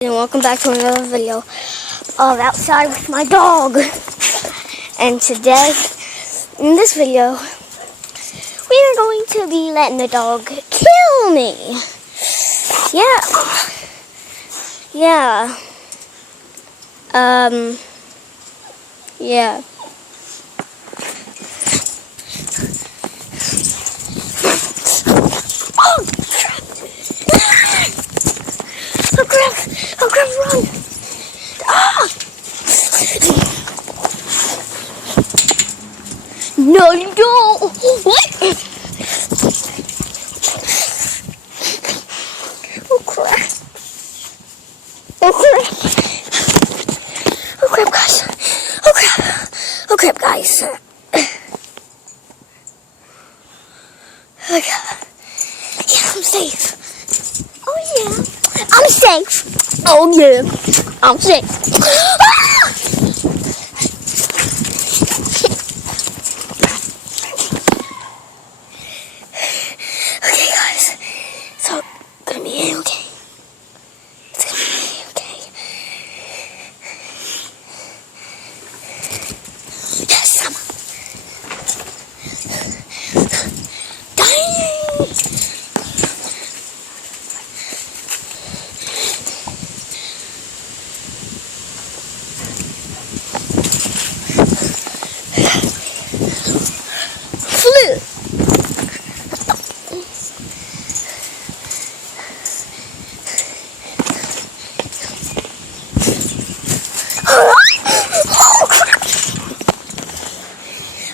And welcome back to another video of outside with my dog. And today, in this video, we are going to be letting the dog kill me. Yeah. Yeah. Yeah. Oh crap, run! Ah! No, you don't! What? Oh crap! Oh crap! Oh crap, guys! Oh crap! Oh crap, guys! Oh god. Yeah, I'm safe. Oh yeah. I'm safe. Oh yeah. I'm safe. Ah! Okay guys. It's all gonna be okay. It's gonna be okay. Yes, I'm dying.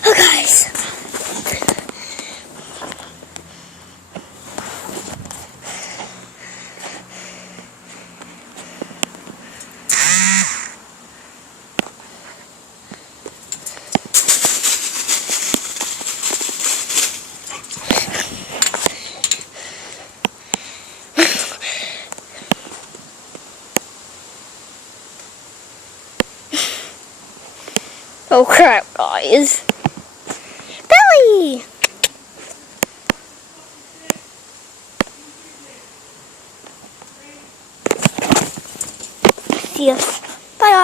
Oh guys. Oh crap, guys. Billy! See ya. Bye, guys.